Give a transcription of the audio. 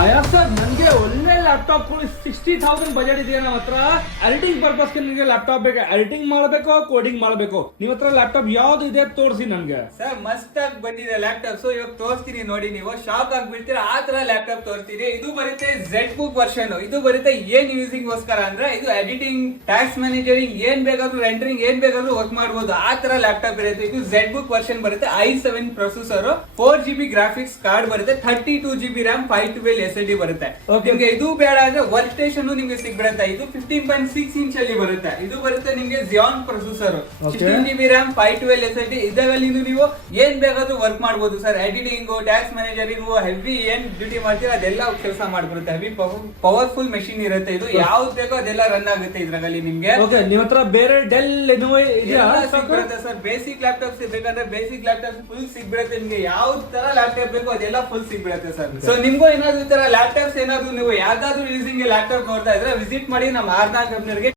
ಆಯಾ ಸರ್ ನನಗೆ ಒಳ್ಳೆ ಲ್ಯಾಪ್ಟಾಪ್ ಕೊಡಿ. 60,000 ಬಜೆಟ್ ಇದೆಯಾ ನಮ್ಮ ಹತ್ರ. ಎಡಿಟಿಂಗ್ ಪರ್ಪಸ್ಗೆ ನಿಮಗೆ ಲ್ಯಾಪ್ಟಾಪ್ ಬೇಕು. ಎಡಿಟಿಂಗ್ ಮಾಡಬೇಕು, ಕೋಡಿಂಗ್ ಮಾಡಬೇಕು. ನಿಮ್ಮ ಹತ್ರ ಲ್ಯಾಪ್ಟಾಪ್ ಯಾವ್ದು ಇದೆ ತೋರಿಸಿ ನನಗೆ. ಸರ್ ಮಸ್ತ್ ಆಗಿ ಬಂದಿದೆ ಲ್ಯಾಪ್ಟಾಪ್. ಸೊ ಇವಾಗ ತೋರಿಸ್ತೀನಿ ನೋಡಿ, ನೀವು ಶಾಕ್ ಆಗ್ಬಿಡ್ತೀರಾ. ಆ ತರ ಲ್ಯಾಪ್ಟಾಪ್ ತೋರಿಸ್ತೀನಿ. ಇದು ಬರುತ್ತೆ ಝೆಡ್ ಬುಕ್ ವರ್ಷನ್. ಇದು ಬರುತ್ತೆ ಏನ್ ಯೂಸಿಂಗ್ ಗೋಸ್ಕರ ಅಂದ್ರೆ, ಇದು ಎಡಿಟಿಂಗ್, ಟ್ಯಾಕ್ಸ್ ಮ್ಯಾನೇಜರಿಂಗ್, ಏನ್ ಬೇಕಾದ್ರೂ ರೆಂಡರಿಂಗ್ ಏನ್ ಬೇಕಾದ್ರೂ ವರ್ಕ್ ಮಾಡಬಹುದು. ಆ ತರ ಲ್ಯಾಪ್ಟಾಪ್ ಇರುತ್ತೆ. ಇದು ಝೆಡ್ ಬುಕ್ ವರ್ಷನ್ ಬರುತ್ತೆ. i7 processor, 4GB graphics card ಬರುತ್ತೆ, 32GB RAM, 512 SSD ಬರುತ್ತೆ. ನಿಮ್ಗೆ ಇದು ಬೇಡ ಅಂದ್ರೆ ವರ್ಕ್ ಸ್ಟೇಷನ್ ನಿಮ್ಗೆ ಸಿಗ್ಬಿಡುತ್ತೆ. ಇದು 15.6 ಇಂಚ್ ಅಲ್ಲಿ ಬರುತ್ತೆ. ಇದು ಬರುತ್ತೆ ನಿಮ್ಗೆ Ziyan processor, 16GB RAM, 512 SSD. ಇದರಲ್ಲಿ ನೀವು ಏನ್ ಬೇಕಾದ್ರೂ ವರ್ಕ್ ಮಾಡಬಹುದು ಸರ್. ಎಡಿಟಿಂಗ್, ಟ್ಯಾಕ್ಸ್ ಮ್ಯಾನೇಜರಿಂಗ್, ಹೆವಿ ಏನ್ ಡ್ಯೂಟಿ ಮಾಡ್ತೀರಾ ಅದೆಲ್ಲ ಕೆಲಸ ಮಾಡ್ಬಿಡುತ್ತೆ. ಹೆವಿ ಪವರ್ಫುಲ್ ಮೆಷಿನ್ ಇರುತ್ತೆ. ಇದು ಯಾವ್ದು ಬೇಕೋ ಅದೆಲ್ಲ ರನ್ ಆಗುತ್ತೆ ಇದ್ರಲ್ಲಿ ನಿಮ್ಗೆ. ನಿಮ್ಮ ಹತ್ರ ಬೇರೆ ಡೆಲ್ ಸಿಗ್ಬಿಡುತ್ತೆ ಸರ್. ಬೇಸಿಕ್ ಲ್ಯಾಪ್ಟಾಪ್ಸ್ ಬೇಕಂದ್ರೆ ಬೇಸಿಕ್ ಲ್ಯಾಪ್ಟಾಪ್ ಫುಲ್ ಸಿಗ್ಬಿಡುತ್ತೆ. ನಿಮ್ಗೆ ಯಾವ ತರ ಲ್ಯಾಪ್ಟಾಪ್ ಬೇಕು ಅದೆಲ್ಲ ಫುಲ್ ಸಿಗ್ಬಿಡುತ್ತೆ ಸರ್. ಸೊ ನಿಮ್ಗೂ ಏನಾದ್ರು ಈ ತರ ಲ್ಯಾಪ್ಟಾಪ್ಸ್ ಏನಾದ್ರು ನೀವು ಯಾವ್ದಾದ್ರು ಯೂಸಿಂಗ್ ಲ್ಯಾಪ್ಟಾಪ್ ನೋಡ್ತಾ ಇದ್ರೆ ವಿಸಿಟ್ ಮಾಡಿ ನಮ್ಮ ಆರ್ನಾ ಕಂಪ್ನಿಗೆ.